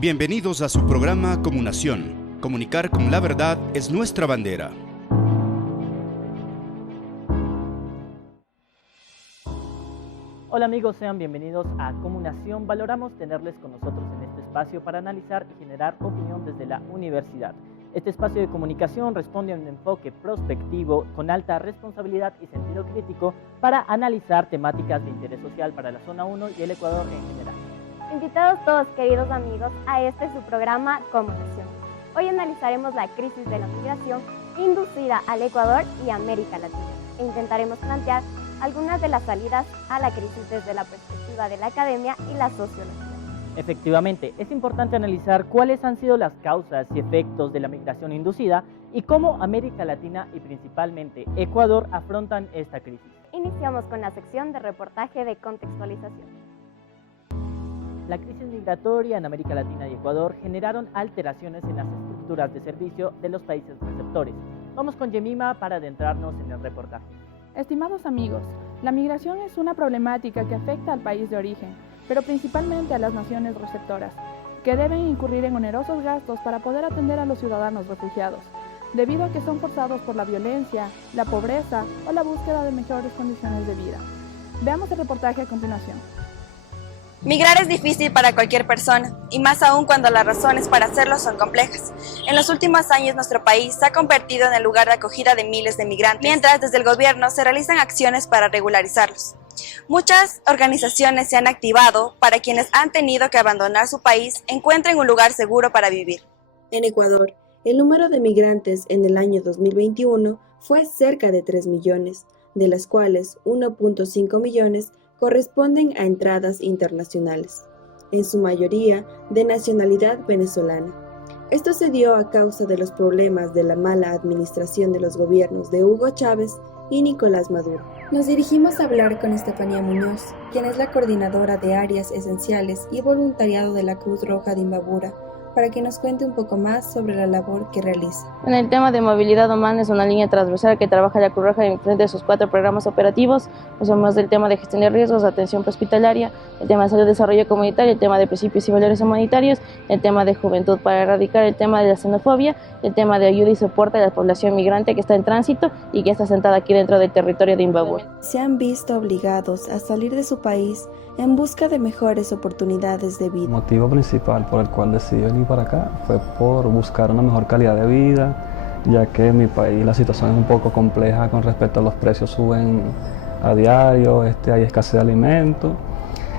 Bienvenidos a su programa Comunación. Comunicar con la verdad es nuestra bandera. Hola amigos, sean bienvenidos a Comunación. Valoramos tenerles con nosotros en este espacio para analizar y generar opinión desde la universidad. Este espacio de comunicación responde a un enfoque prospectivo con alta responsabilidad y sentido crítico para analizar temáticas de interés social para la Zona 1 y el Ecuador en general. Invitados todos, queridos amigos, a este su programa Comunación. Hoy analizaremos la crisis de la migración inducida al Ecuador y América Latina e intentaremos plantear algunas de las salidas a la crisis desde la perspectiva de la academia y la sociología. Efectivamente, es importante analizar cuáles han sido las causas y efectos de la migración inducida y cómo América Latina y principalmente Ecuador afrontan esta crisis. Iniciamos con la sección de reportaje de contextualización. La crisis migratoria en América Latina y Ecuador generaron alteraciones en las estructuras de servicio de los países receptores. Vamos con Yemima para adentrarnos en el reportaje. Estimados amigos, la migración es una problemática que afecta al país de origen, pero principalmente a las naciones receptoras, que deben incurrir en onerosos gastos para poder atender a los ciudadanos refugiados, debido a que son forzados por la violencia, la pobreza o la búsqueda de mejores condiciones de vida. Veamos el reportaje a continuación. Migrar es difícil para cualquier persona, y más aún cuando las razones para hacerlo son complejas. En los últimos años nuestro país se ha convertido en el lugar de acogida de miles de migrantes, mientras desde el gobierno se realizan acciones para regularizarlos. Muchas organizaciones se han activado para quienes han tenido que abandonar su país encuentren un lugar seguro para vivir. En Ecuador, el número de migrantes en el año 2021 fue cerca de 3 millones, de las cuales 1.5 millones corresponden a entradas internacionales, en su mayoría de nacionalidad venezolana. Esto se dio a causa de los problemas de la mala administración de los gobiernos de Hugo Chávez y Nicolás Maduro. Nos dirigimos a hablar con Estefanía Muñoz, quien es la coordinadora de áreas esenciales y voluntariado de la Cruz Roja de Imbabura, para que nos cuente un poco más sobre la labor que realiza. En el tema de movilidad humana es una línea transversal que trabaja la Cruz Roja en frente de sus 4 programas operativos. Somos del tema de gestión de riesgos, atención prehospitalaria, el tema de salud y desarrollo comunitario, el tema de principios y valores humanitarios, el tema de juventud para erradicar el tema de la xenofobia, el tema de ayuda y soporte a la población migrante que está en tránsito y que está sentada aquí dentro del territorio de Imbabura. Se han visto obligados a salir de su país en busca de mejores oportunidades de vida. El motivo principal por el cual decidí venir para acá fue por buscar una mejor calidad de vida, ya que en mi país la situación es un poco compleja con respecto a los precios suben a diario, hay escasez de alimentos.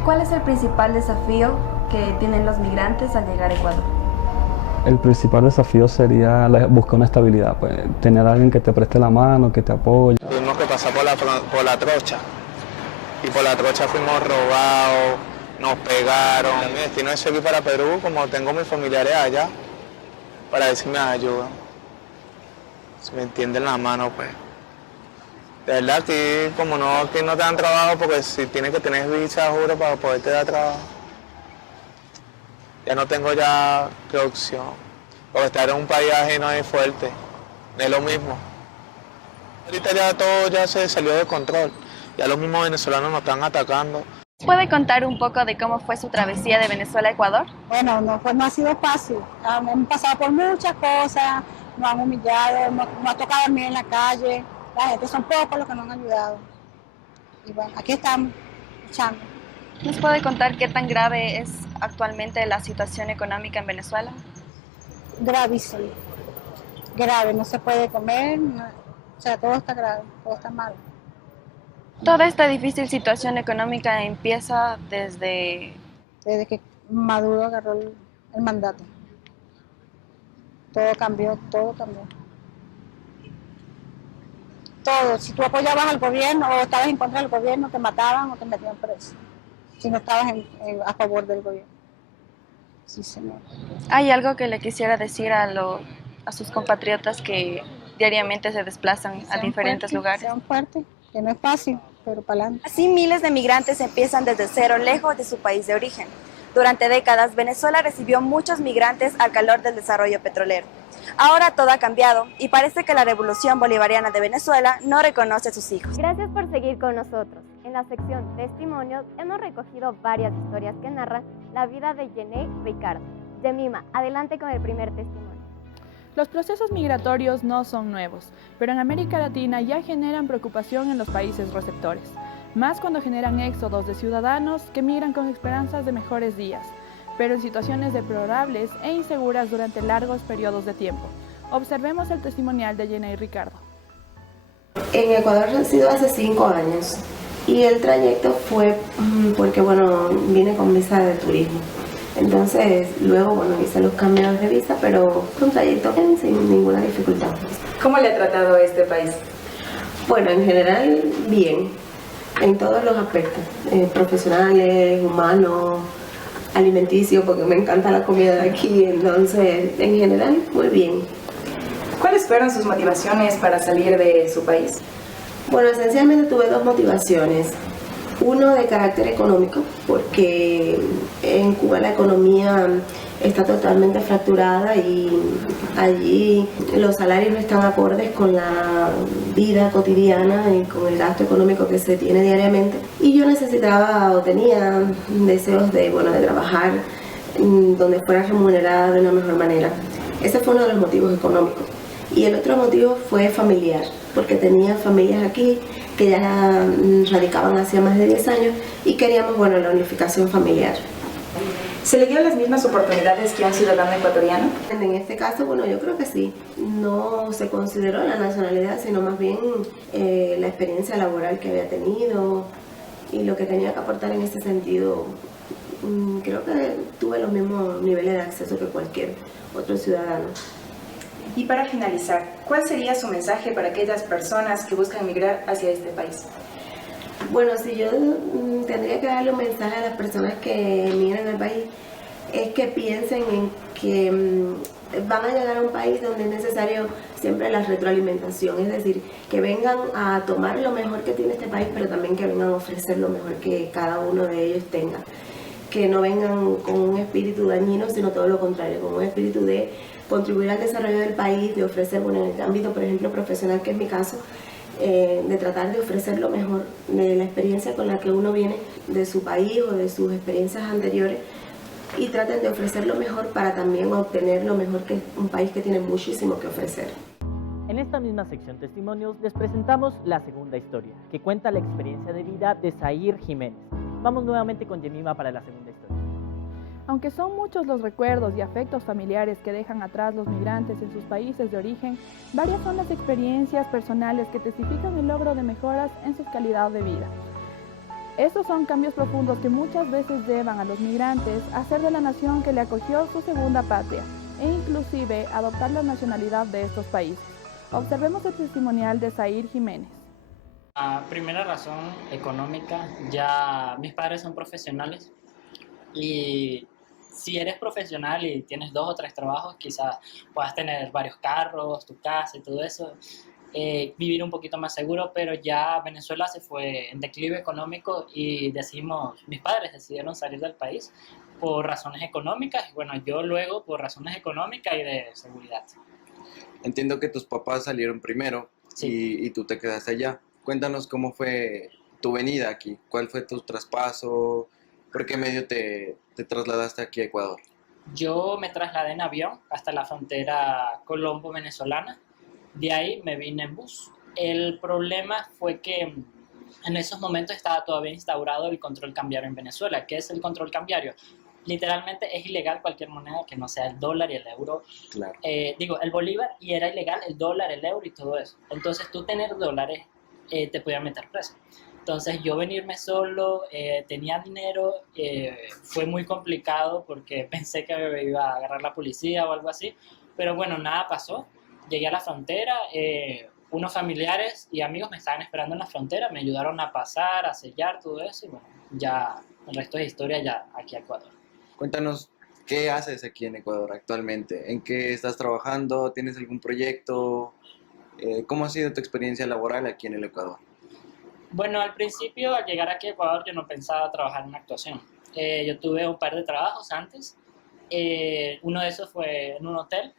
¿Cuál es el principal desafío que tienen los migrantes al llegar a Ecuador? El principal desafío sería buscar una estabilidad, pues, tener a alguien que te preste la mano, que te apoye. Tuvimos que pasar por la trocha. Y por la trocha fuimos robados, nos pegaron. Mi destino es seguir para Perú, como tengo mis familiares allá, para ver si me ayudan. Si me entienden la mano, pues. De verdad, aquí como no, aquí no te dan trabajo, porque si tienes que tener visa, juro, para poderte dar trabajo. Ya no tengo ya qué opción. Porque estar en un país ajeno es fuerte, no es lo mismo. Ahorita ya todo ya se salió de control. Ya los mismos venezolanos nos están atacando. ¿Puede contar un poco de cómo fue su travesía de Venezuela a Ecuador? Bueno, no ha sido fácil. Hemos pasado por muchas cosas, nos han humillado, nos ha tocado dormir en la calle. La gente son pocos los que nos han ayudado. Y bueno, aquí estamos, luchando. ¿Nos puede contar qué tan grave es actualmente la situación económica en Venezuela? Gravísimo. Grave, no se puede comer, o sea, todo está grave, todo está mal. Toda esta difícil situación económica empieza desde que Maduro agarró el mandato. Todo cambió, todo cambió. Todo, si tú apoyabas al gobierno o estabas en contra del gobierno, te mataban o te metían preso. Si no estabas a favor del gobierno. Sí, señor. ¿Hay algo que le quisiera decir a sus compatriotas que diariamente se desplazan a diferentes lugares? Sean fuertes, que no es fácil, pero para adelante. Así miles de migrantes empiezan desde cero, lejos de su país de origen. Durante décadas, Venezuela recibió muchos migrantes al calor del desarrollo petrolero. Ahora todo ha cambiado y parece que la revolución bolivariana de Venezuela no reconoce a sus hijos. Gracias por seguir con nosotros. En la sección Testimonios hemos recogido varias historias que narran la vida de Jenny Ricardo, Yemima, adelante con el primer testimonio. Los procesos migratorios no son nuevos, pero en América Latina ya generan preocupación en los países receptores, más cuando generan éxodos de ciudadanos que migran con esperanzas de mejores días, pero en situaciones deplorables e inseguras durante largos periodos de tiempo. Observemos el testimonial de Jenna y Ricardo. En Ecuador resido hace 5 años y el trayecto fue porque, vine con visa de turismo. Entonces, luego, hice los cambios de visa, pero fue un trayecto sin ninguna dificultad. ¿Cómo le ha tratado este país? Bueno, en general, bien, en todos los aspectos, profesionales, humanos, alimenticio, porque me encanta la comida de aquí, entonces, en general, muy bien. ¿Cuáles fueron sus motivaciones para salir de su país? Bueno, esencialmente tuve 2 motivaciones. Uno de carácter económico, porque en Cuba la economía está totalmente fracturada y allí los salarios no están acordes con la vida cotidiana y con el gasto económico que se tiene diariamente. Y yo necesitaba o tenía deseos de trabajar donde fuera remunerada de una mejor manera. Ese fue uno de los motivos económicos. Y el otro motivo fue familiar, porque tenía familias aquí que ya radicaban hacía más de 10 años y queríamos, la unificación familiar. ¿Se le dio las mismas oportunidades que a un ciudadano ecuatoriano? En este caso, yo creo que sí. No se consideró la nacionalidad, sino más bien la experiencia laboral que había tenido y lo que tenía que aportar en ese sentido. Creo que tuve los mismos niveles de acceso que cualquier otro ciudadano. Y para finalizar, ¿cuál sería su mensaje para aquellas personas que buscan migrar hacia este país? Bueno, si yo tendría que darle un mensaje a las personas que migran al país, es que piensen en que van a llegar a un país donde es necesario siempre la retroalimentación, es decir, que vengan a tomar lo mejor que tiene este país, pero también que vengan a ofrecer lo mejor que cada uno de ellos tenga. Que no vengan con un espíritu dañino, sino todo lo contrario, con un espíritu de contribuir al desarrollo del país, de ofrecer, en el ámbito, por ejemplo, profesional, que es mi caso, de tratar de ofrecer lo mejor de la experiencia con la que uno viene de su país o de sus experiencias anteriores y traten de ofrecer lo mejor para también obtener lo mejor que un país que tiene muchísimo que ofrecer. En esta misma sección testimonios les presentamos la segunda historia, que cuenta la experiencia de vida de Zair Jiménez. Vamos nuevamente con Yemima para la segunda historia. Aunque son muchos los recuerdos y afectos familiares que dejan atrás los migrantes en sus países de origen, varias son las experiencias personales que testifican el logro de mejoras en su calidad de vida. Estos son cambios profundos que muchas veces llevan a los migrantes a hacer de la nación que le acogió su segunda patria e inclusive adoptar la nacionalidad de estos países. Observemos el testimonial de Zair Jiménez. La primera razón económica, ya mis padres son profesionales y si eres profesional y tienes 2 o 3 trabajos, quizás puedas tener varios carros, tu casa y todo eso, vivir un poquito más seguro, pero ya Venezuela se fue en declive económico y mis padres decidieron salir del país por razones económicas y yo luego por razones económicas y de seguridad. Entiendo que tus papás salieron primero, sí, y tú te quedaste allá. Cuéntanos cómo fue tu venida aquí, cuál fue tu traspaso, por qué medio te trasladaste aquí a Ecuador. Yo me trasladé en avión hasta la frontera colombo-venezolana, de ahí me vine en bus. El problema fue que en esos momentos estaba todavía instaurado el control cambiario en Venezuela. ¿Qué es el control cambiario? Literalmente es ilegal cualquier moneda que no sea el dólar y el euro. Claro. El bolívar, y era ilegal el dólar, el euro y todo eso. Entonces tú tener dólares te podía meter preso. Entonces yo venirme solo, tenía dinero, fue muy complicado porque pensé que me iba a agarrar la policía o algo así, pero nada pasó. Llegué a la frontera, unos familiares y amigos me estaban esperando en la frontera, me ayudaron a pasar, a sellar todo eso y ya el resto de historia ya aquí a Ecuador. Cuéntanos, ¿qué haces aquí en Ecuador actualmente? ¿En qué estás trabajando? ¿Tienes algún proyecto? ¿Cómo ha sido tu experiencia laboral aquí en el Ecuador? Al principio, al llegar aquí a Ecuador, yo no pensaba trabajar en actuación. Yo tuve un par de trabajos antes. Uno de esos fue en un hotel.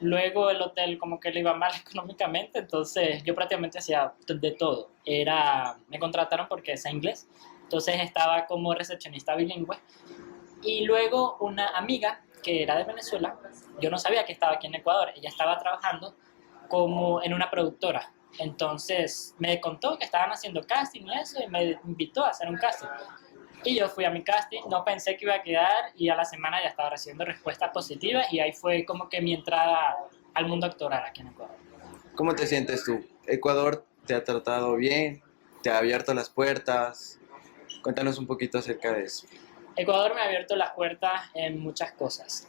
Luego el hotel como que le iba mal económicamente, entonces yo prácticamente hacía de todo. Me contrataron porque sé inglés, entonces estaba como recepcionista bilingüe. Y luego una amiga que era de Venezuela, yo no sabía que estaba aquí en Ecuador. Ella estaba trabajando como en una productora. Entonces me contó que estaban haciendo casting y eso, y me invitó a hacer un casting. Y yo fui a mi casting, no pensé que iba a quedar, y a la semana ya estaba recibiendo respuestas positivas, y ahí fue como que mi entrada al mundo actoral aquí en Ecuador. ¿Cómo te sientes tú? ¿Ecuador te ha tratado bien? ¿Te ha abierto las puertas? Cuéntanos un poquito acerca de eso. Ecuador me ha abierto las puertas en muchas cosas,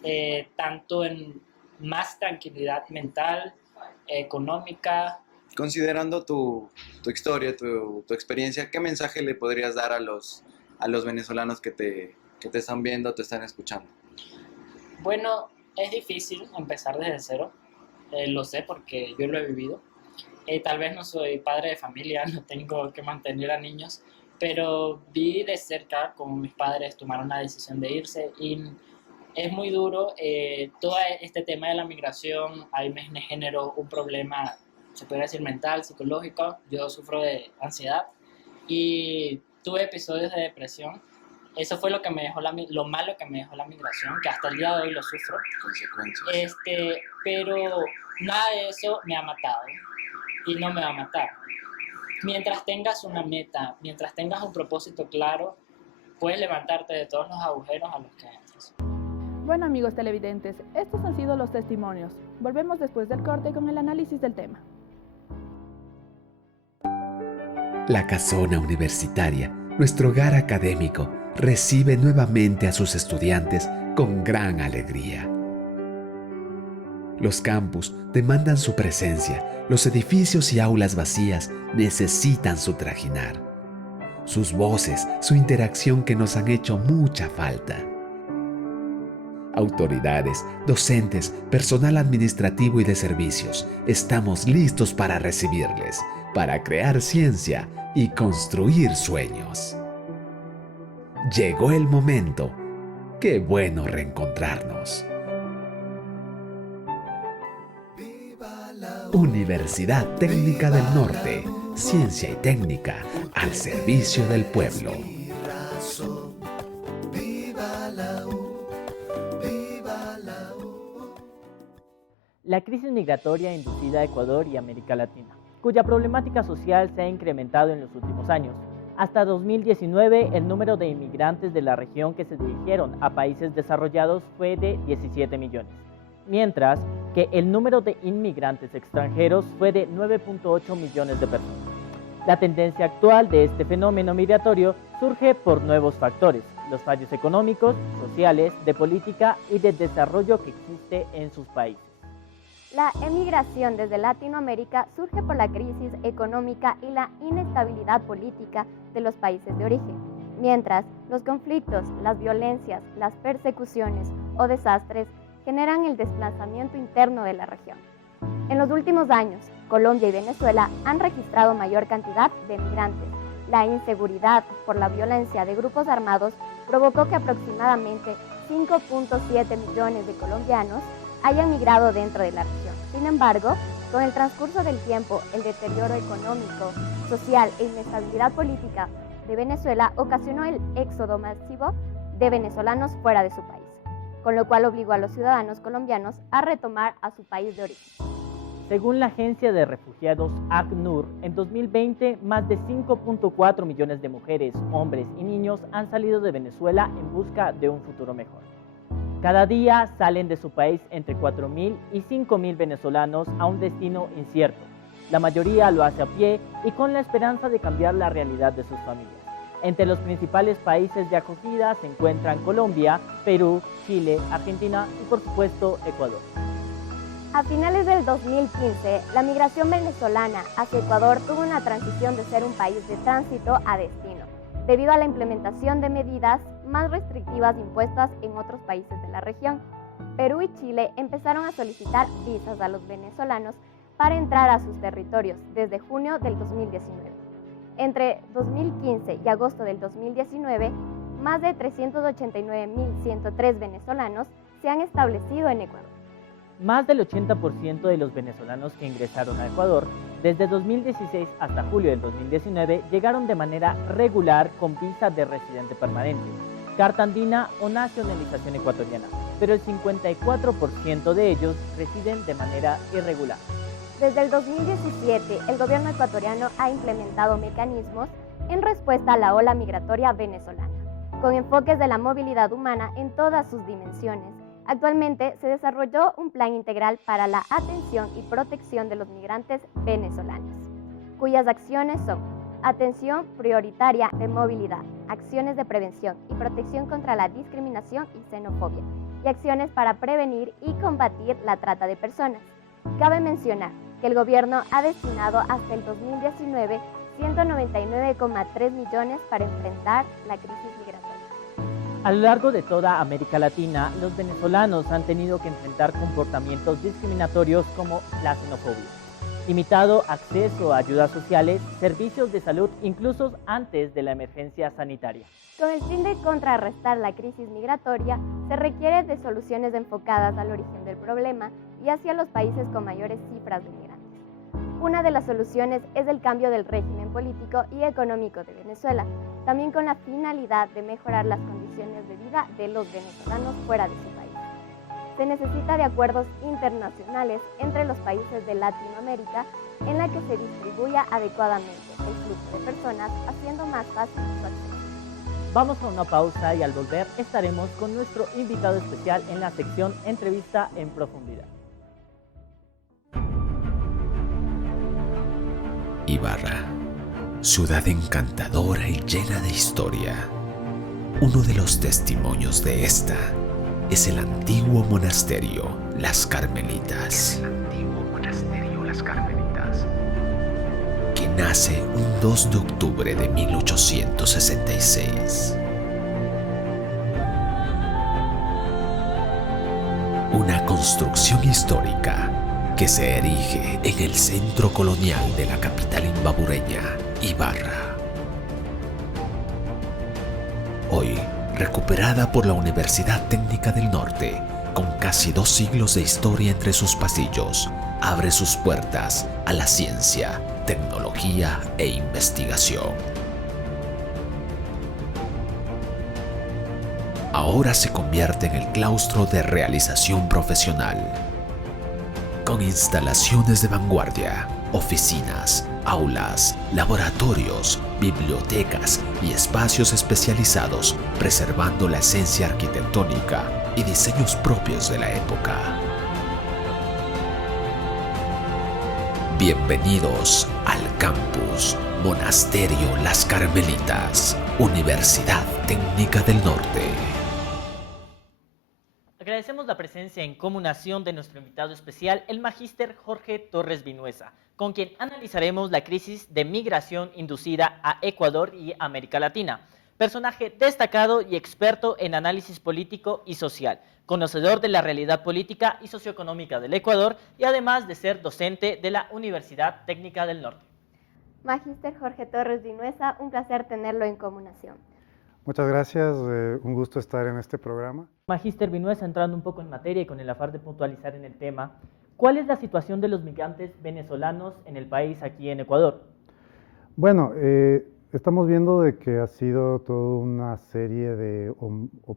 tanto en más tranquilidad mental, económica. Considerando tu historia, tu experiencia, ¿qué mensaje le podrías dar a los venezolanos que te están viendo, te están escuchando? Bueno, es difícil empezar desde cero, lo sé porque yo lo he vivido. Tal vez no soy padre de familia, no tengo que mantener a niños, pero vi de cerca cómo mis padres tomaron la decisión de irse, y es muy duro. Todo este tema de la migración ahí me generó un problema, se podría decir mental, psicológico. Yo sufro de ansiedad y tuve episodios de depresión. Eso fue lo malo que me dejó la migración, que hasta el día de hoy lo sufro. Consecuencias. Pero nada de eso me ha matado y no me va a matar. Mientras tengas una meta, mientras tengas un propósito claro, puedes levantarte de todos los agujeros a los que entres. Bueno, amigos televidentes, estos han sido los testimonios. Volvemos después del corte con el análisis del tema. La Casona Universitaria, nuestro hogar académico, recibe nuevamente a sus estudiantes con gran alegría. Los campus demandan su presencia, los edificios y aulas vacías necesitan su trajinar. Sus voces, su interacción que nos han hecho mucha falta. Autoridades, docentes, personal administrativo y de servicios, estamos listos para recibirles, para crear ciencia y construir sueños. Llegó el momento. Qué bueno reencontrarnos. Universidad Técnica del Norte, ciencia y técnica al servicio del pueblo. La crisis migratoria inducida a Ecuador y América Latina, cuya problemática social se ha incrementado en los últimos años. Hasta 2019, el número de inmigrantes de la región que se dirigieron a países desarrollados fue de 17 millones, mientras que el número de inmigrantes extranjeros fue de 9.8 millones de personas. La tendencia actual de este fenómeno migratorio surge por nuevos factores, los fallos económicos, sociales, de política y de desarrollo que existe en sus países. La emigración desde Latinoamérica surge por la crisis económica y la inestabilidad política de los países de origen, mientras los conflictos, las violencias, las persecuciones o desastres generan el desplazamiento interno de la región. En los últimos años, Colombia y Venezuela han registrado mayor cantidad de migrantes. La inseguridad por la violencia de grupos armados provocó que aproximadamente 5.7 millones de colombianos hayan migrado dentro de la región. Sin embargo, con el transcurso del tiempo, el deterioro económico, social e inestabilidad política de Venezuela ocasionó el éxodo masivo de venezolanos fuera de su país, con lo cual obligó a los ciudadanos colombianos a retomar a su país de origen. Según la agencia de refugiados ACNUR, en 2020 más de 5.4 millones de mujeres, hombres y niños han salido de Venezuela en busca de un futuro mejor. Cada día salen de su país entre 4.000 y 5.000 venezolanos a un destino incierto. La mayoría lo hace a pie y con la esperanza de cambiar la realidad de sus familias. Entre los principales países de acogida se encuentran Colombia, Perú, Chile, Argentina y por supuesto Ecuador. A finales del 2015, la migración venezolana hacia Ecuador tuvo una transición de ser un país de tránsito a destino, debido a la implementación de medidas más restrictivas impuestas en otros países de la región. Perú y Chile empezaron a solicitar visas a los venezolanos para entrar a sus territorios desde junio del 2019. Entre 2015 y agosto del 2019, más de 389.103 venezolanos se han establecido en Ecuador. Más del 80% de los venezolanos que ingresaron a Ecuador desde 2016 hasta julio del 2019 llegaron de manera regular con visa de residente permanente. carta andina o nacionalización ecuatoriana, pero el 54% de ellos residen de manera irregular. Desde el 2017, el gobierno ecuatoriano ha implementado mecanismos en respuesta a la ola migratoria venezolana, con enfoques de la movilidad humana en todas sus dimensiones. Actualmente se desarrolló un plan integral para la atención y protección de los migrantes venezolanos, cuyas acciones son atención prioritaria de movilidad, acciones de prevención y protección contra la discriminación y xenofobia, y acciones para prevenir y combatir la trata de personas. Cabe mencionar que el gobierno ha destinado hasta el 2019 199,3 millones para enfrentar la crisis migratoria. A lo largo de toda América Latina, los venezolanos han tenido que enfrentar comportamientos discriminatorios como la xenofobia, limitado acceso a ayudas sociales, servicios de salud, incluso antes de la emergencia sanitaria. Con el fin de contrarrestar la crisis migratoria, se requiere de soluciones enfocadas al origen del problema y hacia los países con mayores cifras de migrantes. Una de las soluciones es el cambio del régimen político y económico de Venezuela, también con la finalidad de mejorar las condiciones de vida de los venezolanos fuera de su país. Se necesita de acuerdos internacionales entre los países de Latinoamérica en la que se distribuya adecuadamente el flujo de personas, haciendo más fácil su acceso. Vamos a una pausa y al volver estaremos con nuestro invitado especial en la sección Entrevista en Profundidad. Ibarra, ciudad encantadora y llena de historia. Uno de los testimonios de esta es el antiguo monasterio Las Carmelitas. Que nace un 2 de octubre de 1866. Una construcción histórica que se erige en el centro colonial de la capital imbabureña, Ibarra. Hoy, recuperada por la Universidad Técnica del Norte, con casi 2 siglos de historia entre sus pasillos, abre sus puertas a la ciencia, tecnología e investigación. Ahora se convierte en el claustro de realización profesional, con instalaciones de vanguardia, oficinas, aulas, laboratorios, bibliotecas y espacios especializados, preservando la esencia arquitectónica y diseños propios de la época. Bienvenidos al campus Monasterio Las Carmelitas, Universidad Técnica del Norte. Agradecemos la presencia en Comunación de nuestro invitado especial, el magíster Jorge Torres Vinuesa, con quien analizaremos la crisis de migración inducida a Ecuador y América Latina. Personaje destacado y experto en análisis político y social, conocedor de la realidad política y socioeconómica del Ecuador y además de ser docente de la Universidad Técnica del Norte. Magíster Jorge Torres Vinuesa, un placer tenerlo en Comunación. Muchas gracias, un gusto estar en este programa. Magíster Vinuesa, entrando un poco en materia y con el afán de puntualizar en el tema, ¿cuál es la situación de los migrantes venezolanos en el país, aquí en Ecuador? Bueno, estamos viendo de que ha sido toda una serie de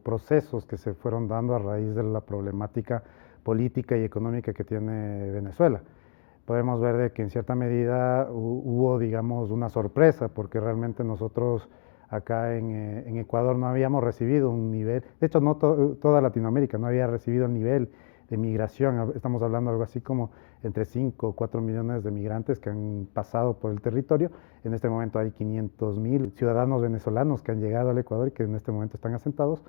procesos que se fueron dando a raíz de la problemática política y económica que tiene Venezuela. Podemos ver de que en cierta medida hubo, digamos, una sorpresa, porque realmente nosotros acá en Ecuador no habíamos recibido un nivel, de hecho no toda Latinoamérica no había recibido el nivel de migración. Estamos hablando de algo así como entre 5 o 4 millones de migrantes que han pasado por el territorio. En este momento hay 500,000 ciudadanos venezolanos que han llegado al Ecuador y que en este momento están asentados.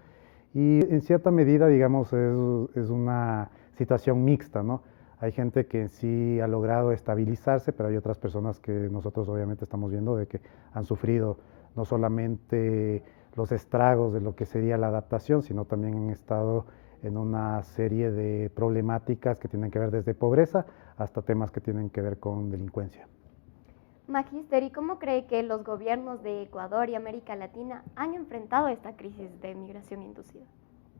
Y en cierta medida, digamos, es una situación mixta, ¿no? Hay gente que sí ha logrado estabilizarse, pero hay otras personas que nosotros obviamente estamos viendo de que han sufrido no solamente los estragos de lo que sería la adaptación, sino también han estado en una serie de problemáticas que tienen que ver desde pobreza hasta temas que tienen que ver con delincuencia. Magíster, ¿y cómo cree que los gobiernos de Ecuador y América Latina han enfrentado esta crisis de migración inducida?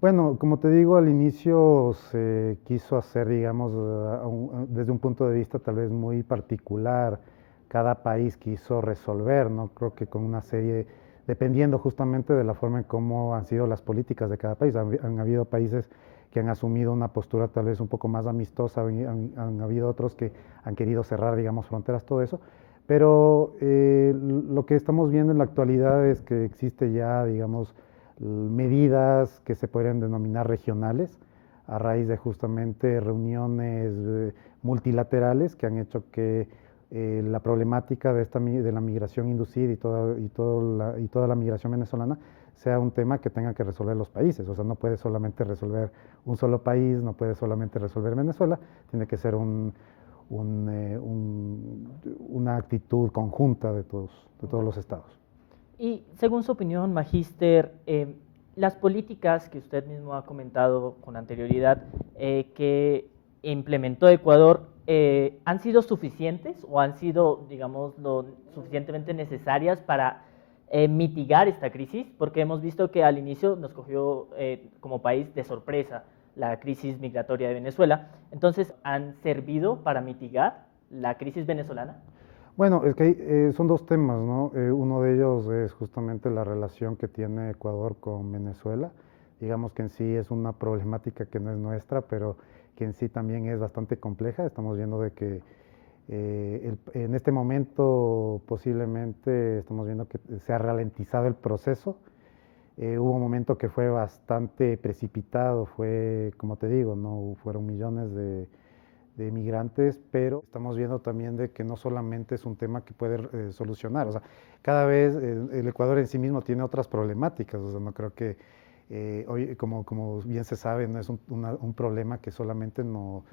Bueno, como te digo, al inicio se quiso hacer, digamos, desde un punto de vista tal vez muy particular. Cada país quiso resolver, ¿no? Creo que con una serie dependiendo justamente de la forma en cómo han sido las políticas de cada país. Han habido países que han asumido una postura tal vez un poco más amistosa, han habido otros que han querido cerrar, digamos, fronteras, todo eso, pero lo que estamos viendo en la actualidad es que existe ya, digamos, medidas que se podrían denominar regionales a raíz de justamente reuniones multilaterales que han hecho que la problemática de la migración inducida y toda la migración venezolana sea un tema que tengan que resolver los países. O sea, no puede solamente resolver un solo país, no puede solamente resolver Venezuela, tiene que ser una actitud conjunta de todos los estados. Y según su opinión, Magíster, las políticas que usted mismo ha comentado con anterioridad que implementó Ecuador, ¿han sido suficientes o han sido, digamos, lo suficientemente necesarias para mitigar esta crisis? Porque hemos visto que al inicio nos cogió como país de sorpresa la crisis migratoria de Venezuela. Entonces, ¿han servido para mitigar la crisis venezolana? Bueno, es que son dos temas, ¿no? Uno de ellos es justamente la relación que tiene Ecuador con Venezuela. Digamos que en sí es una problemática que no es nuestra, pero que en sí también es bastante compleja. Estamos viendo de que en este momento posiblemente estamos viendo que se ha ralentizado el proceso. Hubo un momento que fue bastante precipitado, fue, como te digo, no fueron millones de migrantes, pero estamos viendo también de que no solamente es un tema que puede solucionar, o sea, cada vez el Ecuador en sí mismo tiene otras problemáticas, o sea, no creo que hoy, como bien se sabe, no es un problema que solamente no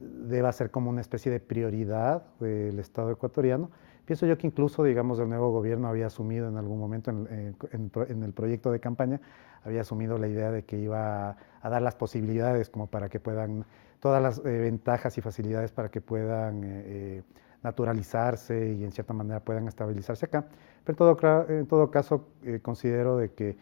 deba ser como una especie de prioridad del Estado ecuatoriano. Pienso yo que incluso, digamos, el nuevo gobierno había asumido en algún momento en el proyecto de campaña, había asumido la idea de que iba a dar las posibilidades como para que puedan, todas las ventajas y facilidades para que puedan naturalizarse y en cierta manera puedan estabilizarse acá. Pero en todo caso considero de que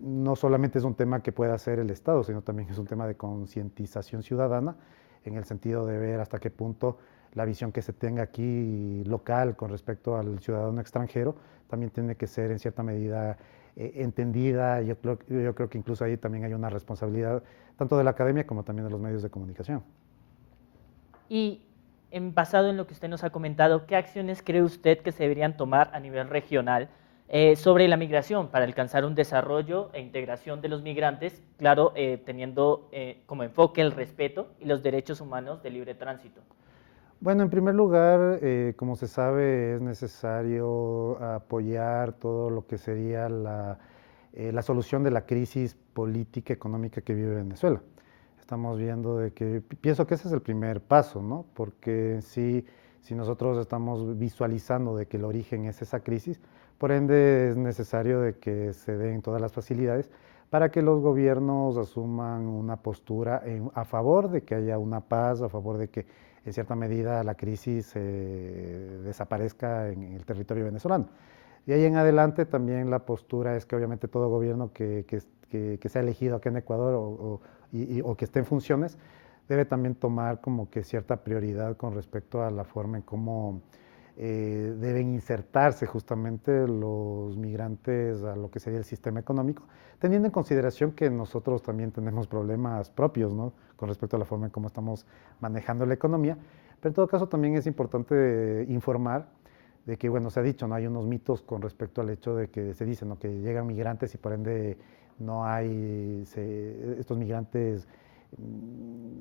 no solamente es un tema que pueda hacer el Estado, sino también es un tema de concientización ciudadana, en el sentido de ver hasta qué punto la visión que se tenga aquí local con respecto al ciudadano extranjero también tiene que ser en cierta medida entendida. Yo creo que incluso ahí también hay una responsabilidad tanto de la academia como también de los medios de comunicación. Y basado en lo que usted nos ha comentado, ¿qué acciones cree usted que se deberían tomar a nivel regional sobre la migración para alcanzar un desarrollo e integración de los migrantes, claro, teniendo como enfoque el respeto y los derechos humanos de libre tránsito? Bueno, en primer lugar, como se sabe, es necesario apoyar todo lo que sería la solución de la crisis política económica que vive Venezuela. Estamos viendo de que, pienso que ese es el primer paso, ¿no? Porque si nosotros estamos visualizando de que el origen es esa crisis, por ende es necesario de que se den todas las facilidades para que los gobiernos asuman una postura a favor de que haya una paz, a favor de que en cierta medida la crisis desaparezca en el territorio venezolano. De ahí en adelante también la postura es que obviamente todo gobierno que sea elegido acá en Ecuador o que esté en funciones debe también tomar como que cierta prioridad con respecto a la forma en cómo deben insertarse justamente los migrantes a lo que sería el sistema económico, teniendo en consideración que nosotros también tenemos problemas propios, ¿no?, con respecto a la forma en cómo estamos manejando la economía, pero en todo caso también es importante informar de que, bueno, se ha dicho, ¿no?, hay unos mitos con respecto al hecho de que se dice, ¿no?, que llegan migrantes y por ende no hay, estos migrantes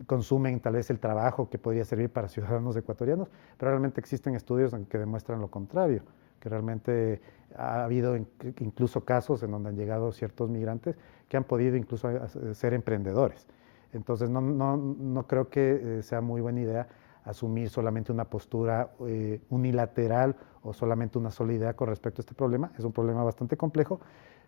consumen tal vez el trabajo que podría servir para ciudadanos ecuatorianos, pero realmente existen estudios que demuestran lo contrario, que realmente ha habido incluso casos en donde han llegado ciertos migrantes que han podido incluso ser emprendedores. Entonces no creo que sea muy buena idea asumir solamente una postura unilateral o solamente una sola idea con respecto a este problema. Es un problema bastante complejo,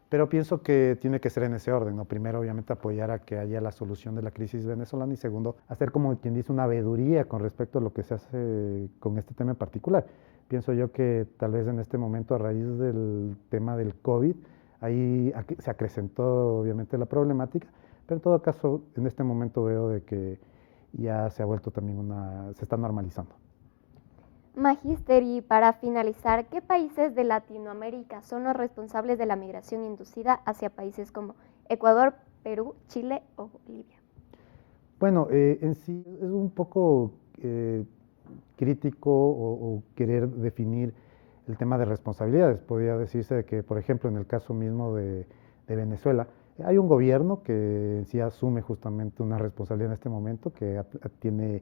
pero pienso que tiene que ser en ese orden, ¿no? Primero, obviamente, apoyar a que haya la solución de la crisis venezolana y segundo, hacer como quien dice una veeduría con respecto a lo que se hace con este tema en particular. Pienso yo que tal vez en este momento, a raíz del tema del COVID, ahí se acrecentó obviamente la problemática, pero en todo caso, en este momento veo de que ya se ha vuelto también se está normalizando. Magíster, y para finalizar, ¿qué países de Latinoamérica son los responsables de la migración inducida hacia países como Ecuador, Perú, Chile o Bolivia? Bueno, en sí es un poco crítico o querer definir el tema de responsabilidades. Podría decirse de que, por ejemplo, en el caso mismo de Venezuela, hay un gobierno que en sí asume justamente una responsabilidad en este momento, que tiene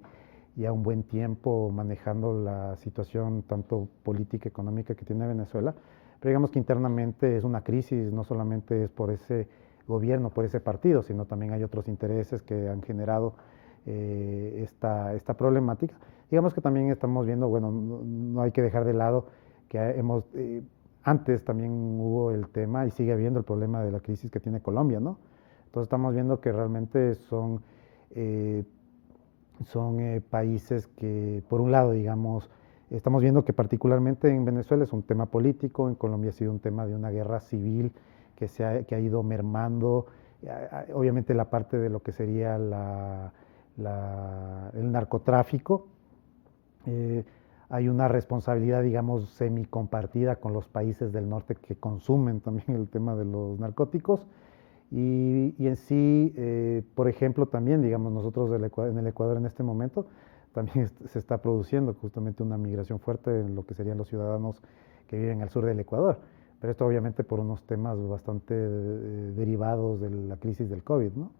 ya un buen tiempo manejando la situación tanto política, económica que tiene Venezuela, pero digamos que internamente es una crisis, no solamente es por ese gobierno, por ese partido, sino también hay otros intereses que han generado esta problemática. Digamos que también estamos viendo, bueno, no hay que dejar de lado que antes también hubo el tema y sigue habiendo el problema de la crisis que tiene Colombia, ¿no? Entonces estamos viendo que realmente son países que, por un lado, digamos, estamos viendo que particularmente en Venezuela es un tema político, en Colombia ha sido un tema de una guerra civil que ha ido mermando, obviamente la parte de lo que sería el narcotráfico. Hay una responsabilidad, digamos, semi-compartida con los países del norte que consumen también el tema de los narcóticos. Y en sí, por ejemplo, también, digamos, nosotros en el Ecuador en este momento, también se está produciendo justamente una migración fuerte en lo que serían los ciudadanos que viven al sur del Ecuador. Pero esto obviamente por unos temas bastante derivados de la crisis del COVID, ¿no?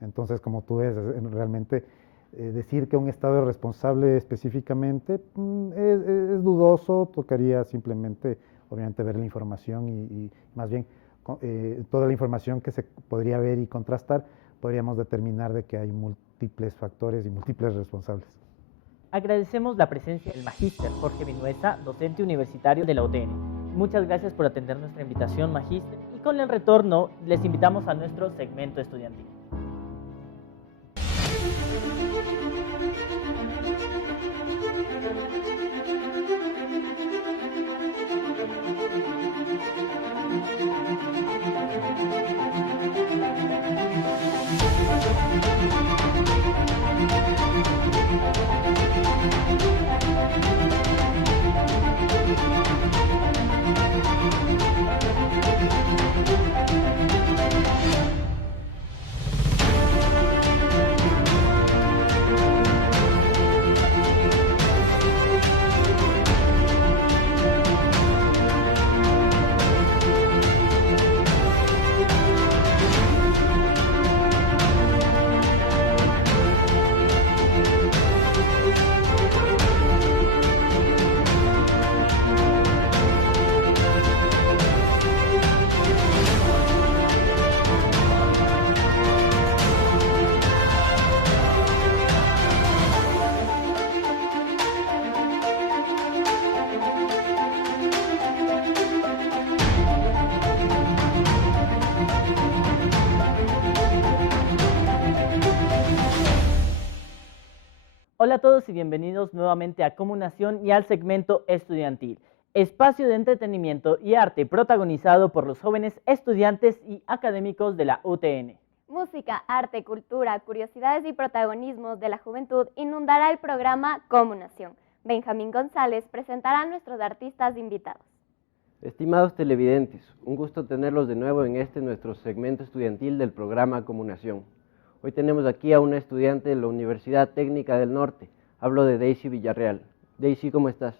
Entonces, como tú ves, realmente decir que un Estado es responsable específicamente es dudoso, tocaría simplemente, obviamente, ver la información y más bien toda la información que se podría ver y contrastar, podríamos determinar de que hay múltiples factores y múltiples responsables. Agradecemos la presencia del magíster Jorge Vinuesa, docente universitario de la UTN. Muchas gracias por atender nuestra invitación, magíster, y con el retorno les invitamos a nuestro segmento estudiantil. Hola a todos y bienvenidos nuevamente a Comunación y al segmento estudiantil, espacio de entretenimiento y arte protagonizado por los jóvenes estudiantes y académicos de la UTN. Música, arte, cultura, curiosidades y protagonismos de la juventud inundará el programa Comunación. Benjamín González presentará a nuestros artistas invitados. Estimados televidentes, un gusto tenerlos de nuevo en nuestro segmento estudiantil del programa Comunación. Hoy tenemos aquí a una estudiante de la Universidad Técnica del Norte. Hablo de Daisy Villarreal. Daisy, ¿cómo estás?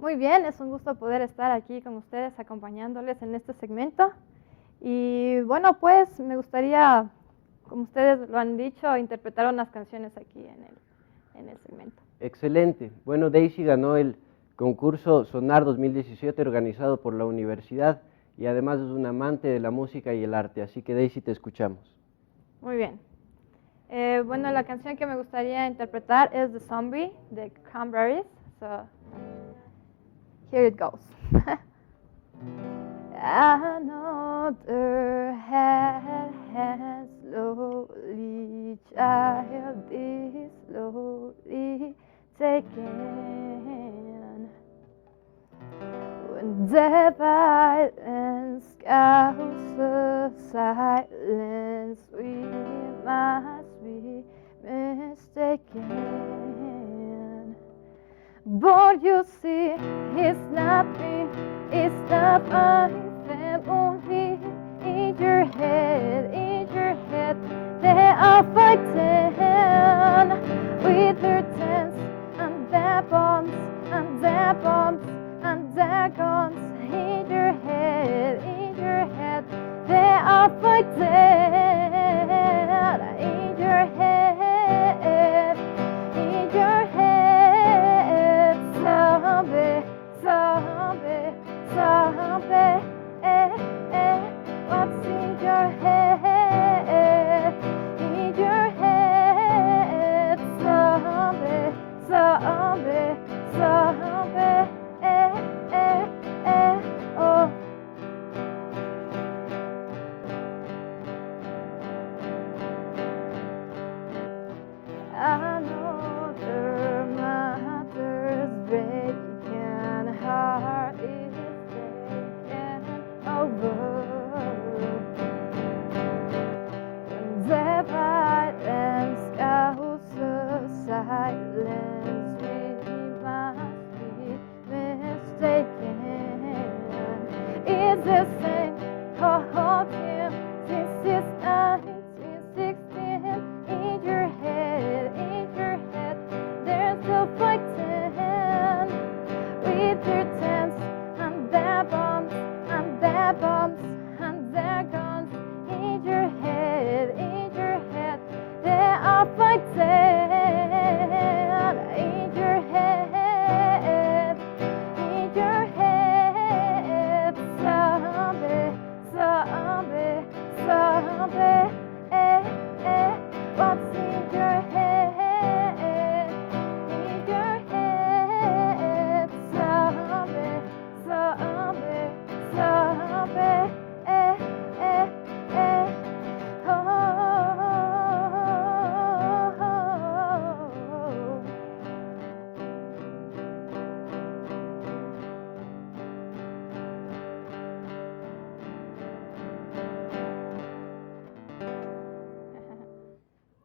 Muy bien, es un gusto poder estar aquí con ustedes acompañándoles en este segmento. Y bueno, pues me gustaría, como ustedes lo han dicho, interpretar unas canciones aquí en el segmento. Excelente. Bueno, Daisy ganó el concurso Sonar 2017 organizado por la universidad y además es un amante de la música y el arte. Así que Daisy, te escuchamos. Muy bien. Bueno, la canción que me gustaría interpretar es The Zombie de Cranberries. So, here it goes. Another head has slowly, childishly, slowly taken. When the violence causes silence, we must be mistaken. Born you see, it's not me, it's not my family. In your head, they are fighting with their tents and their bombs and their bombs and their guns. In your head, they are fighting. In your head, zombie, zombie, zombie. What's in your head? In your head, zombie, zombie, zombie. Oh. Another mother's breaking heart is taken over. When the violence goes to silence, we must be mistaken. Is this thing called him since 1916? In your head, they're still fighting with their tents and their bombs and their bombs and their guns. In your head, they are fighting. In your head, zombie, zombie, zombie. What's in your head? In your head, zombie, zombie, zombie.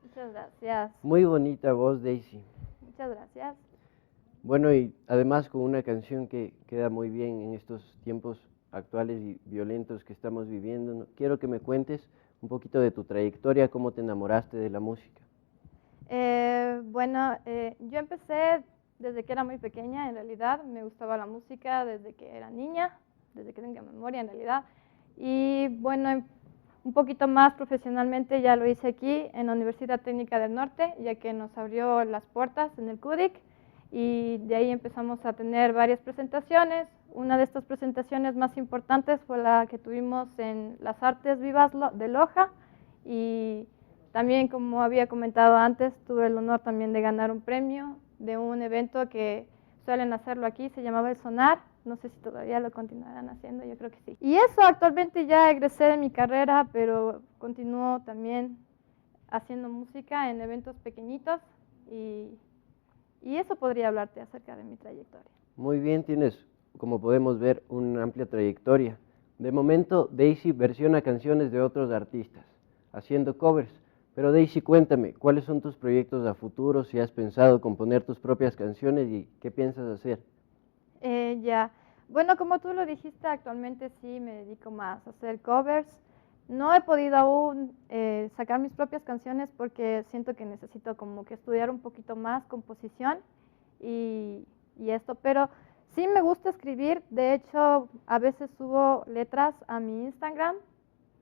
Muchas gracias. Muy bonita voz, Daisy. Muchas gracias. Bueno, y además con una canción que queda muy bien en estos tiempos actuales y violentos que estamos viviendo. Quiero que me cuentes un poquito de tu trayectoria, cómo te enamoraste de la música. Yo empecé desde que era muy pequeña, en realidad. Me gustaba la música desde que era niña, desde que tengo memoria, en realidad. Y bueno, un poquito más profesionalmente ya lo hice aquí en la Universidad Técnica del Norte, ya que nos abrió las puertas en el CUDIC, y de ahí empezamos a tener varias presentaciones. Una de estas presentaciones más importantes fue la que tuvimos en las Artes Vivas de Loja, y también, como había comentado antes, tuve el honor también de ganar un premio de un evento que suelen hacerlo aquí, se llamaba El Sonar. No sé si todavía lo continuarán haciendo, yo creo que sí. Y eso, actualmente ya egresé de mi carrera, pero continúo también haciendo música en eventos pequeñitos, y eso podría hablarte acerca de mi trayectoria. Muy bien, tienes, como podemos ver, una amplia trayectoria. De momento, Daisy versiona canciones de otros artistas, haciendo covers. Pero Daisy, cuéntame, ¿cuáles son tus proyectos a futuro? Si has pensado componer tus propias canciones y qué piensas hacer. Bueno, como tú lo dijiste, actualmente sí me dedico más a hacer covers. No he podido aún sacar mis propias canciones porque siento que necesito como que estudiar un poquito más composición y esto, pero sí me gusta escribir. De hecho, a veces subo letras a mi Instagram.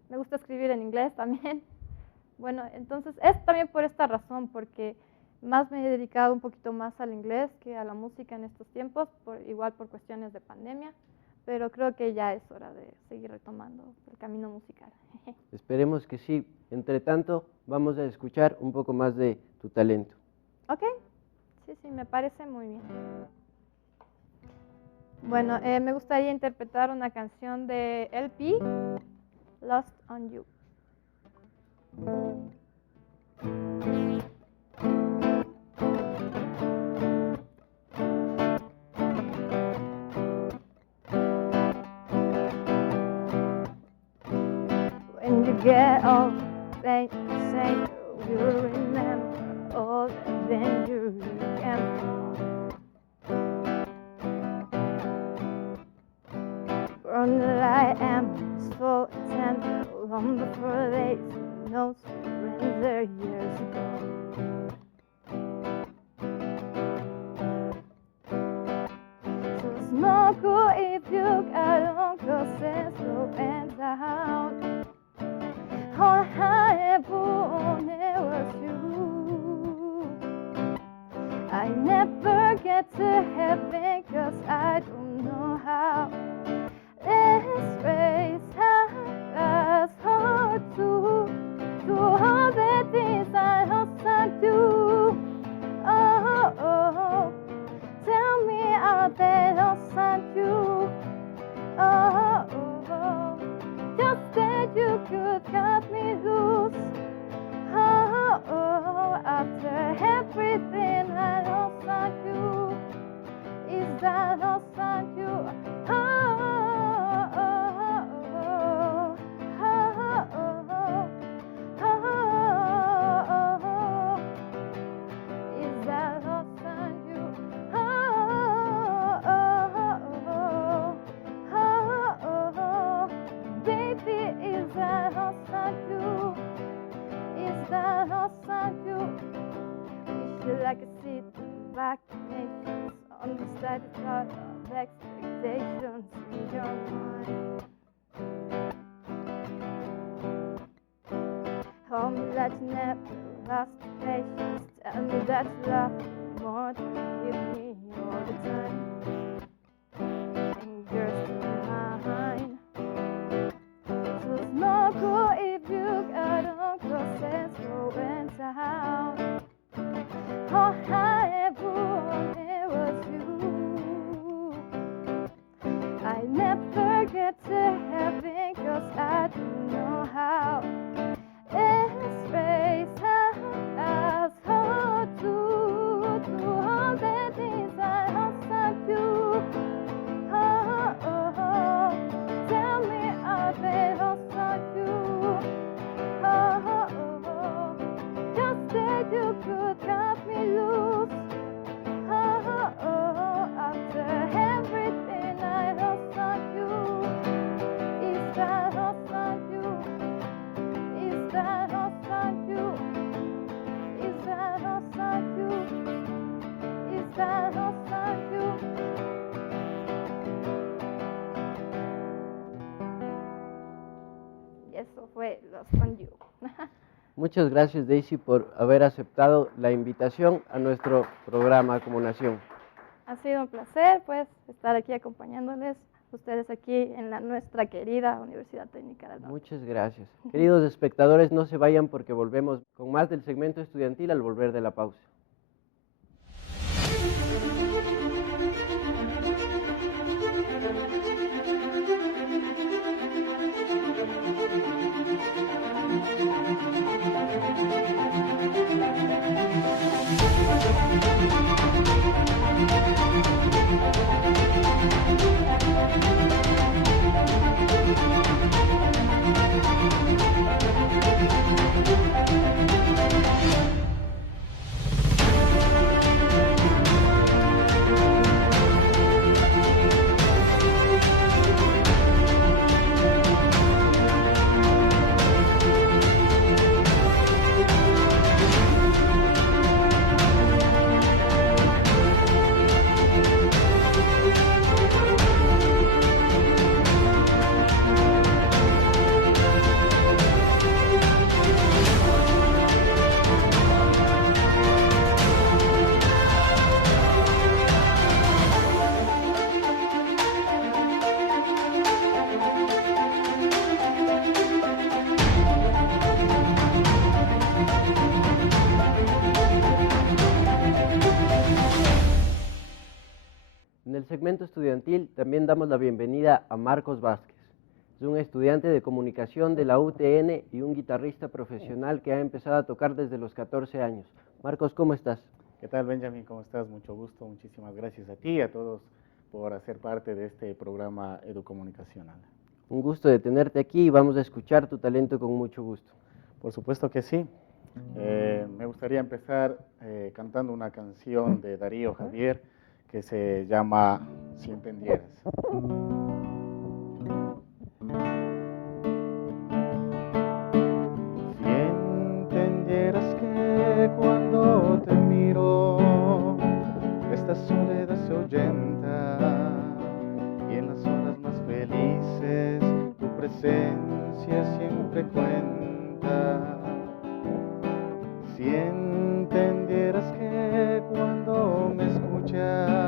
Me gusta escribir en inglés también. Bueno, entonces es también por esta razón, porque más me he dedicado un poquito más al inglés que a la música en estos tiempos, igual por cuestiones de pandemia, pero creo que ya es hora de seguir retomando el camino musical. Esperemos que sí. Entre tanto, vamos a escuchar un poco más de tu talento. Ok, sí, me parece muy bien. Bueno, me gustaría interpretar una canción de LP, Lost on You. When you get old, say you remember all the danger you can fall. get to heaven, 'cause I don't know how. Let's raise our glass to all the things I also do. Oh, oh, tell me out there also do. Oh, oh, just that you could cut me loose. Oh, oh, after everything I also do, is that also you? Oh, oh, oh, oh, oh, oh, oh, is that also you? Oh, oh, oh, oh, oh, baby, is that also you? Is that also you? Wish you like a seat back nations on the side of expectations in your mind. Hold me that you never lost patience. Tell me that you love me more than you give me all the time. And you're still mine. So it's not cool if you got on crosses going down. All I ever wanted was you. I never get to heaven, 'cause I don't know how. Let's raise our eyes to all the things I also do. Oh, oh, oh, tell me are they also you? Oh, oh, oh, just that you could cut me loose. Oh, oh, oh, after everything I also do, is that also you? Is that also you? Is that also you? Is that also you? Y eso fue Lost on You. Muchas gracias, Daisy, por haber aceptado la invitación a nuestro programa Como Nación. Ha sido un placer, pues, estar aquí acompañándoles, ustedes aquí en nuestra querida Universidad Técnica del Norte. Muchas gracias. Queridos espectadores, no se vayan porque volvemos con más del segmento estudiantil al volver de la pausa. En el segmento estudiantil también damos la bienvenida a Marcos Vázquez. Es un estudiante de comunicación de la UTN y un guitarrista profesional que ha empezado a tocar desde los 14 años. Marcos, ¿cómo estás? ¿Qué tal, Benjamín? ¿Cómo estás? Mucho gusto. Muchísimas gracias a ti y a todos por hacer parte de este programa educomunicacional. Un gusto de tenerte aquí y vamos a escuchar tu talento con mucho gusto. Por supuesto que sí. Me gustaría empezar cantando una canción de Darío Javier que se llama Si entendieras. Si entendieras que cuando te miro, esta soledad se ahuyenta y en las horas más felices tu presencia siempre cuenta. Si entendieras que cuando me escuchas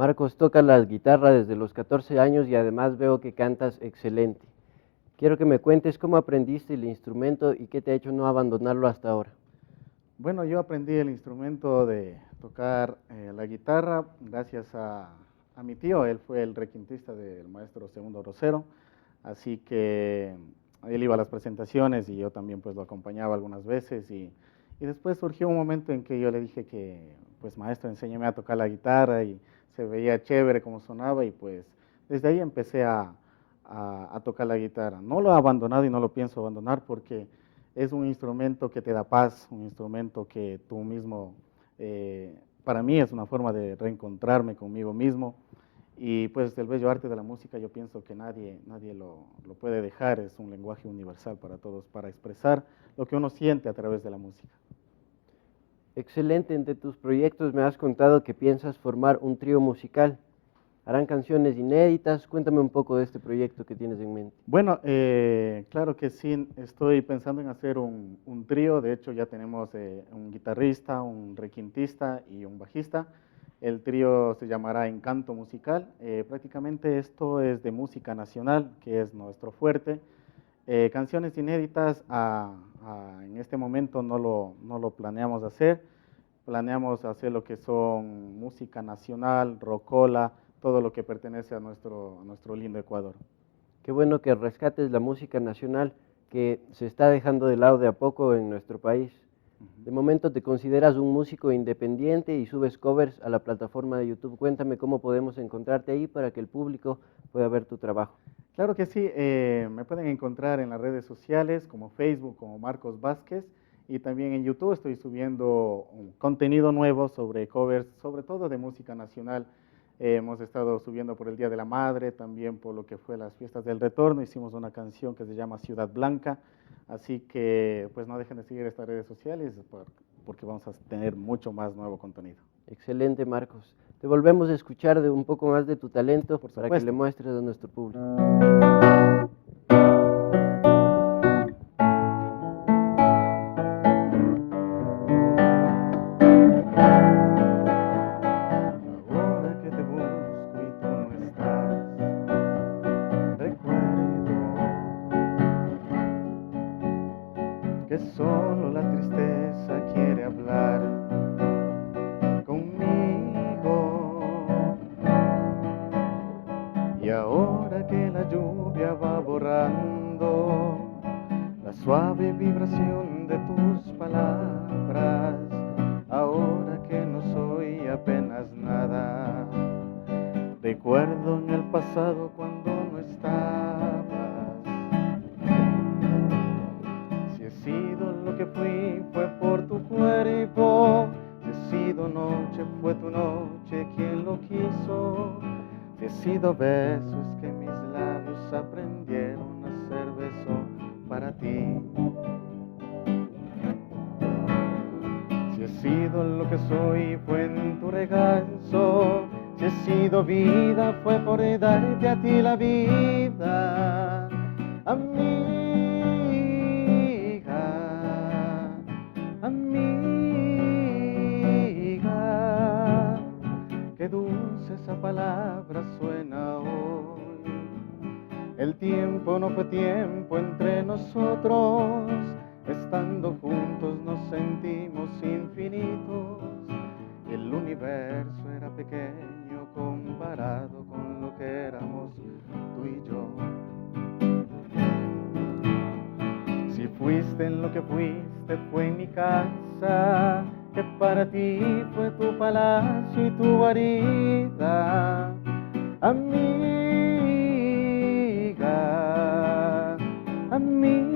Marcos toca la guitarra desde los 14 años y además veo que cantas excelente. Quiero que me cuentes cómo aprendiste el instrumento y qué te ha hecho no abandonarlo hasta ahora. Bueno, yo aprendí el instrumento de tocar la guitarra gracias a mi tío. Él fue el requintista del maestro Segundo Rosero, así que él iba a las presentaciones y yo también pues lo acompañaba algunas veces y después surgió un momento en que yo le dije que pues maestro, enséñame a tocar la guitarra y se veía chévere como sonaba y pues desde ahí empecé a tocar la guitarra. No lo he abandonado y no lo pienso abandonar porque es un instrumento que te da paz, un instrumento que tú mismo, para mí es una forma de reencontrarme conmigo mismo y pues el bello arte de la música yo pienso que nadie lo puede dejar, es un lenguaje universal para todos, para expresar lo que uno siente a través de la música. Excelente, entre tus proyectos me has contado que piensas formar un trío musical. ¿Harán canciones inéditas? Cuéntame un poco de este proyecto que tienes en mente. Bueno, claro que sí, estoy pensando en hacer un trío, de hecho ya tenemos un guitarrista, un requintista y un bajista. El trío se llamará Encanto Musical, prácticamente esto es de música nacional, que es nuestro fuerte. Canciones inéditas en este momento no lo planeamos hacer, planeamos hacer lo que son música nacional, rocola, todo lo que pertenece a nuestro lindo Ecuador. Qué bueno que rescates la música nacional que se está dejando de lado de a poco en nuestro país. De momento te consideras un músico independiente y subes covers a la plataforma de YouTube. Cuéntame cómo podemos encontrarte ahí para que el público pueda ver tu trabajo. Claro que sí, me pueden encontrar en las redes sociales como Facebook, como Marcos Vázquez, y también en YouTube estoy subiendo contenido nuevo sobre covers, sobre todo de música nacional. Hemos estado subiendo por el Día de la Madre, también por lo que fue las fiestas del retorno, hicimos una canción que se llama Ciudad Blanca, así que pues no dejen de seguir estas redes sociales porque vamos a tener mucho más nuevo contenido. Excelente, Marcos. Te volvemos a escuchar de un poco más de tu talento para que le muestres a nuestro público. Que solo la tristeza quiere hablar conmigo. Y ahora que la lluvia va borrando la suave vibración de tus palabras, ahora que no soy apenas nada, recuerdo en el pasado cuando no estabas. Si he sido lo que fui fue por tu cuerpo, si he sido noche fue tu noche quien lo quiso, si he sido beso es que mis labios aprendieron a ser beso para ti. Si he sido lo que soy fue en tu regazo, si he sido vida fue por darte a ti la vida, amiga, amiga, qué dulce esa palabra suena hoy. El tiempo no fue tiempo entre nosotros, estando juntos nos sentimos infinitos. El universo era pequeño comparado con lo que éramos tú y yo. Si fuiste en lo que fuiste fue en mi casa, que para ti fue tu palacio y tu guarida, amiga, amiga,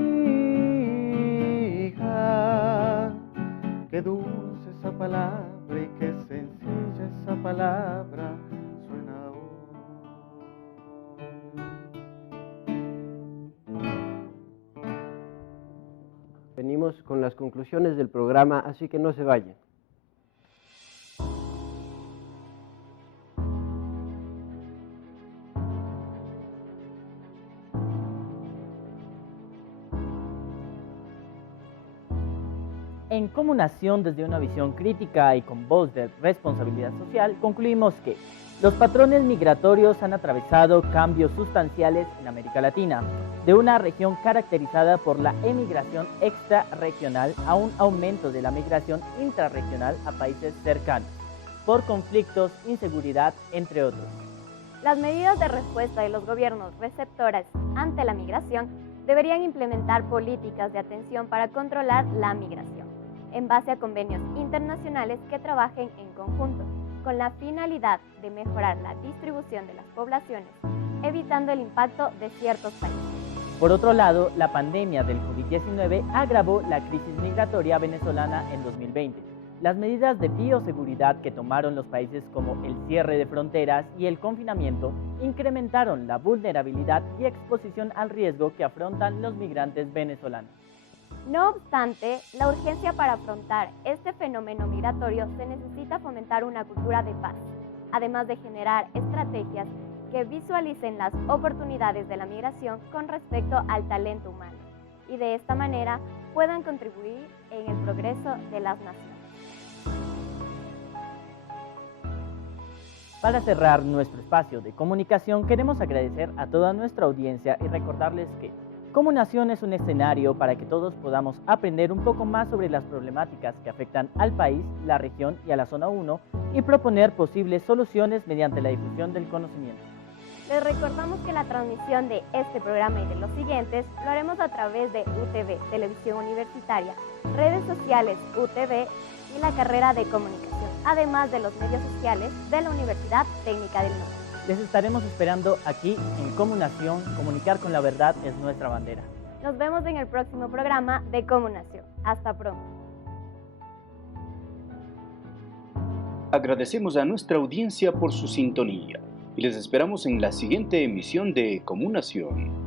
qué dulce esa palabra y qué sencilla esa palabra suena hoy. Venimos con las conclusiones del programa, así que no se vayan. En Comunación desde una visión crítica y con voz de responsabilidad social, concluimos que los patrones migratorios han atravesado cambios sustanciales en América Latina, de una región caracterizada por la emigración extrarregional a un aumento de la migración intrarregional a países cercanos, por conflictos, inseguridad, entre otros. Las medidas de respuesta de los gobiernos receptores ante la migración deberían implementar políticas de atención para controlar la migración, en base a convenios internacionales que trabajen en conjunto, con la finalidad de mejorar la distribución de las poblaciones, evitando el impacto de ciertos países. Por otro lado, la pandemia del COVID-19 agravó la crisis migratoria venezolana en 2020. Las medidas de bioseguridad que tomaron los países como el cierre de fronteras y el confinamiento incrementaron la vulnerabilidad y exposición al riesgo que afrontan los migrantes venezolanos. No obstante, la urgencia para afrontar este fenómeno migratorio se necesita fomentar una cultura de paz, además de generar estrategias que visualicen las oportunidades de la migración con respecto al talento humano y de esta manera puedan contribuir en el progreso de las naciones. Para cerrar nuestro espacio de comunicación, queremos agradecer a toda nuestra audiencia y recordarles que Comunación es un escenario para que todos podamos aprender un poco más sobre las problemáticas que afectan al país, la región y a la zona 1 y proponer posibles soluciones mediante la difusión del conocimiento. Les recordamos que la transmisión de este programa y de los siguientes lo haremos a través de UTV, Televisión Universitaria, redes sociales UTV y la carrera de comunicación, además de los medios sociales de la Universidad Técnica del Norte. Les estaremos esperando aquí en Comunación. Comunicar con la verdad es nuestra bandera. Nos vemos en el próximo programa de Comunación. Hasta pronto. Agradecemos a nuestra audiencia por su sintonía y les esperamos en la siguiente emisión de Comunación.